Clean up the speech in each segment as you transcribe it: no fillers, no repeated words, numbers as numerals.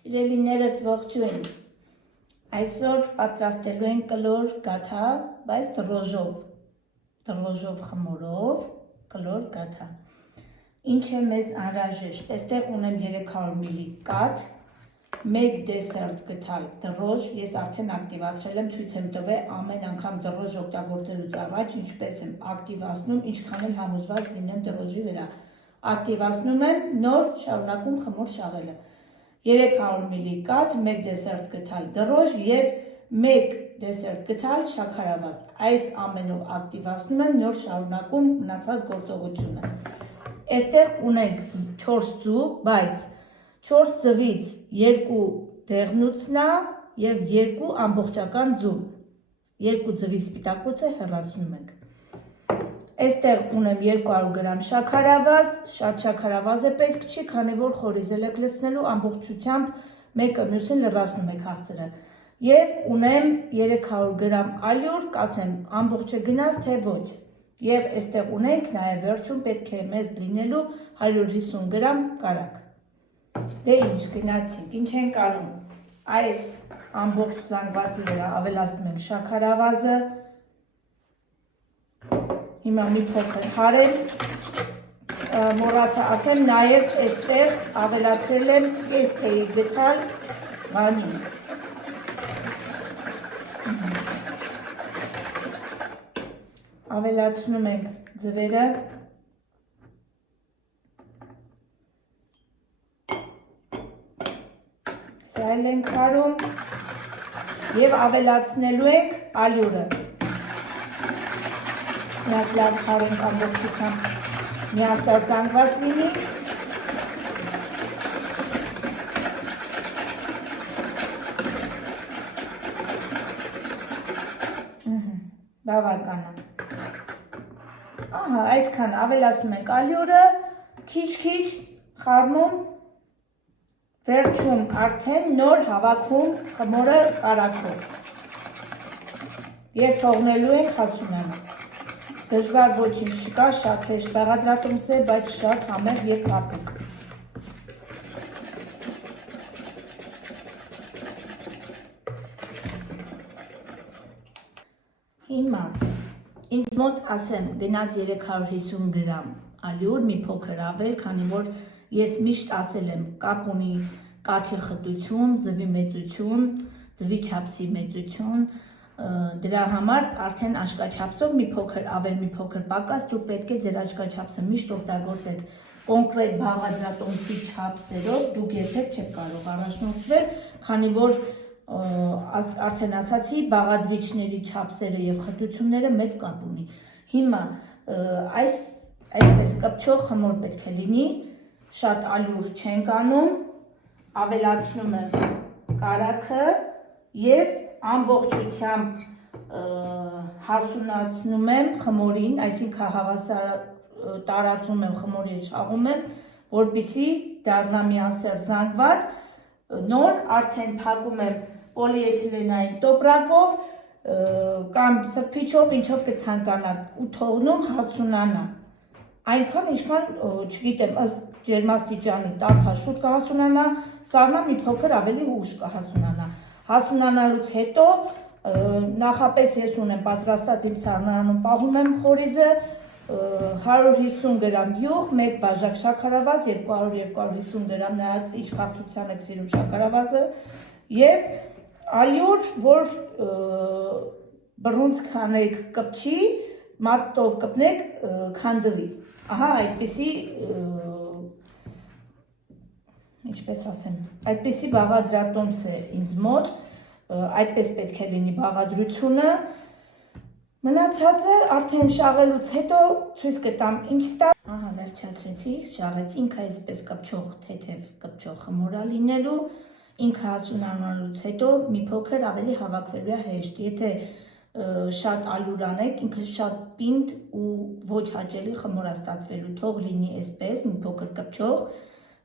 Սիրելիներս ողջույն, այսօր պատրաստելու ենք կլոր գաթա, բայց դրոժով խմորով կլոր գաթա։ Ինչ է մեզ անհրաժեշտ, այստեղ ունեմ 300 մլ կաթ, 1 դեսերտ գթալ դրոժ, ես արդեն ակտիվացրել եմ, ցույց եմ տվել ամեն անգամ դրոժ օգտագործելուց առաջ, ինչպես եմ ակտիվացնում, ինչքան էլ համոզված լինեմ դրոժի վրա։ Ակտիվացնում եմ, նոր շարունակում խմոր շաղելը։ 300 մլ կաթ, 1 դեսերտ գթալ դրոժ և 1 դեսերտ գթալ շաքարավազ։ Այս ամենով ակտիվացնում եմ, նոր շարունակում մնացած գործողությունը։ Այստեղ ունենք 4 ձու, բայց 4 ձվից 2 դեղնուցնա և 2 ամբողջական ձու։ 2 ձվի սպիտակուցը հեռացնում ենք։ Այստեղ ունեմ 200 գրամ շաքարավազ, շատ շաքարավազ է պետք չի, քանի որ խորիզել եք լցնելու ամբողջությամբ մեկը մյուսին լրացնում եք հացրը։ Եվ ունեմ 300 գրամ ալյուր, կասեմ ամբողջը գնաց թե ոչ։ Եվ այստեղ ունենք նաև վերջում պետք է մեզ լինելու 150 գրամ կարագ։ Դե ինչ գնացինք, ինչ ենք անում։ Այս ամբողջ զանգվածի վրա ավելացնում ենք շաքարավազը։ Հիմա մի փոքր հարել, մոռացա ասեմ, նաև այստեղ ավելացրել եմ կես թեյի գթալ վանիլ։ Ավելացնում ենք ձվերը։ Սա էլ ենք հարում և ավելացնելու ենք ալյուրը։ Լավ հարենք ամբողջությամբ միասար զանգված լինի։ Բավական է։ Ահա, այսքան ավելացնում ենք ալյուրը, քիչ-քիչ խառնում, վերջում արդեն նոր հավաքում խմորը կարագով։ Եվ թողնելու ենք հասունանալ։ Դժվար ոչինչ չկա, շատ հեշտ բաղադրատոմս է, բայց շատ համեղ և փափուկ։ Հիմա ինձ մոտ ասեմ գնաց 350 գրամ ալյուր, մի փոքր ավել, քանի որ ես միշտ ասել եմ կապ ունի կաթի խտություն, ձվի մեծություն, ձվի չափսի մեծություն, դրա համար արդեն աշկաչափսով մի փոքր ավել, մի փոքր պակաս, դուք պետք է ձեր աշկաչափսը միշտ օգտագործեք կոնկրետ բաղադրատոմսի չափսերով, դուք երբեք չեք կարող առաջնորդվել, քանի որ արդեն ասացի, բաղադրիչների չափսերը և խտությունները մեծ կապ ունի։ Հիմա այսպես կպչող խմոր պետք է լինի, շատ ալյուր չենք անում, ավելացնում եմ կարագը և ամբողջությամբ հասունացնում եմ խմորին, այսինքն հավասար տարածում եմ խմորի շաղում եմ, որպեսզի դառնա միասեռ զանգված, նոր արդեն փակում եմ պոլիէթիլենային տոպրակով կամ սրբիչով, ինչով կցանկանաք ու թողնում հասունանա։ Այնքան, ինչքան, չգիտեմ, ըստ ջերմաստիճանի տաք շուտ կհասունանա, սառնա մի փոքր ավելի ուշ կհասունանա։ Հասունանալուց հետո նախապես ես ունեմ պատրաստած իմ սառնարանում պահում եմ խորիզը, 150 գրամ յուղ, 1 բաժակ շաքարավազ, 200-250 գրամ նայած ինչ քաղցության եք սիրում շաքարավազը և ալյուր, որ բռունցք հանեք կպչի, մատով կպնեք քանդվի։ Ահա այդպիսի, ինչպես ասեմ, այդպիսի բաղադրատոմս է ինձ մոտ, այդպես պետք է լինի բաղադրությունը, մնացածը արդեն շաղելուց հետո ցույց կտամ ինչ ստա։ Ահա վերջացրեցի, շաղեցի, ինքը այսպես կպչող, թեթև կպչող խմորա լինելու, ինքը հասունանալուց հետո մի փոքր ավելի հավաքվելու է հեշտ, եթե շատ ալյուր անեք, ինքը շատ պինդ ու ոչ հաճելի խմոր է ստացվելու, թող լինի այսպես, մի փոքր կպչող,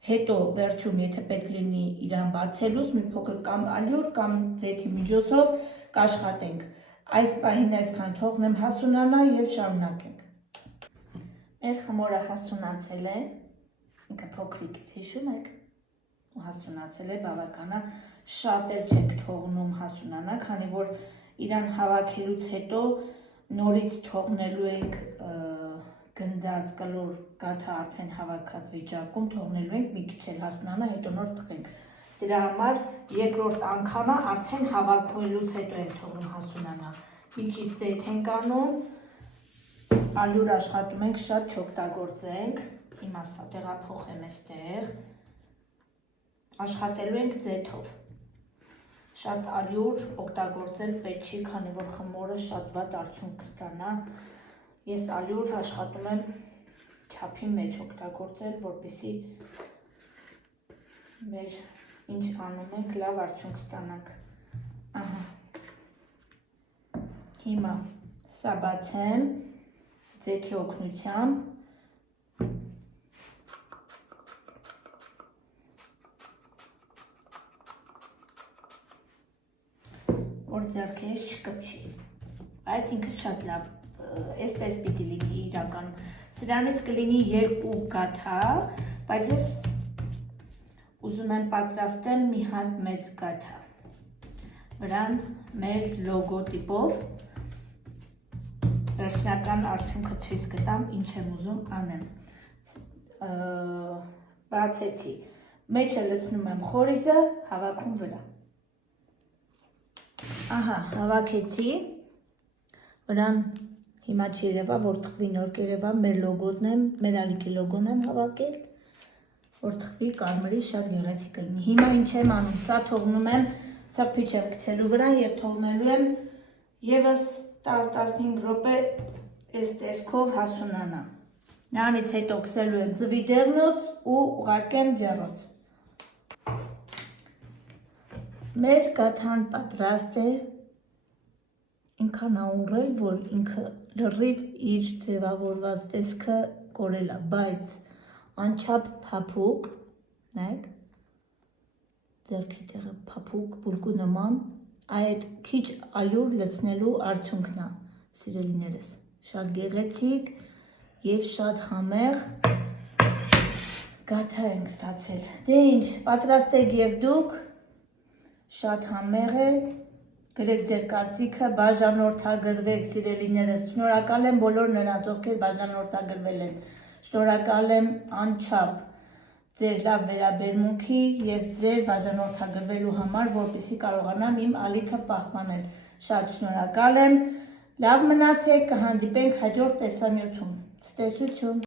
հետո վերջում եթե պետք լինի իրան բացելուց, մի փոքր կամ ալյուր կամ ձեթի միջոցով կաշխատենք։ Այս պահին այսքան թողնեմ հասունանա և շարունակենք։ Մեր խմորը հասունացել է, ինքը փոքրիկ հիշում եք, հասունացել է, բավականա շատ էլ չեք թողնում հասունանա, քանի որ իրան հավաքելուց հետո նորից թողնելու ենք գնդած կլոր կաթը արդեն հավաքած վիճակում, թողնելու ենք մի քիչ էլ հասունանա, հետո նոր թխենք։ Դրա համար երկրորդ անգամը արդեն հավաքելուց հետո ենք թողնում հասունանա։ Մի քիչ ծեթ ենք անում, ալյուր աշխատում ենք շատ չօգտագործենք, հիմա սա տեղափոխեմ այստեղ, աշխատելու ենք ձեթով, շատ ալյուր օգտագործել պետք չի, քանի որ խմորը շատ վատ արդյունք կստանա, ես ալյուր աշխատում եմ չափի մեջ օգտագործել, որպեսզի մեր ինչ անում ենք լավ արդյունք ստանանք, հիմա սա բացեմ, ձեթի օգնությամբ, որ ձեռքերս չկպչի, այդ ինքը շատ լավ, այսպես պիտի լինի իրականում, սրանից կլինի 2 գաթա, բայց ես ուզում եմ պատրաստեմ մի հատ մեծ գաթա, վրան մեր լոգոտիպով, վերջնական արդյունքը ցույց կտամ, ինչ եմ ուզում անեմ, բացեցի, մեջը լցնում եմ խորիզը, հավաքում վրա, ահա, հավաքեցի, վրան հիմա չերևա, որ թխվի նոր կերևա, մեր լոգոն եմ, մեր ալիքի լոգոն եմ հավաքել, որ թխվի կարմրի շատ գեղեցիկ կլինի, հիմա ինչ եմ անում, սա թողնում եմ, սրբիչ եմ գցելու վրա և թողնելու եմ ևս 10-15 րոպե այս տեսքով հասունանա, նրանից հետո գցելու եմ ձվի դեղնոց ու ուղարկեմ ջեռոց, մեր գաթան պատրաստ է, ինքան աուռել, որ ինքը լրիվ իր ձևավորված տեսքը կորել է, բայց անչափ փափուկ, նայեք, ձեռքի տեղը փափուկ, բուրգու նման, այդ քիչ ալյուր լցնելու արդյունքն է, սիրելիներս, շատ գեղեցիկ և շատ համեղ գաթա ենք ստացել, դե ինչ, պատրաստեք և դուք, շատ համեղ է, գրեք ձեր կարծիքը, բաժանորդագրվեք սիրելիներս, շնորհակալ եմ բոլոր նրանց, ովքեր բաժանորդագրվել են, շնորհակալ եմ անչափ ձեր լավ վերաբերմունքի և ձեր բաժանորդագրվելու համար, որպեսզի կարողանամ իմ ալիքը պահպանել, շատ շնորհակալ եմ, լավ մնացեք, կհանդիպենք հաջորդ տեսանյութում, ցտեսություն։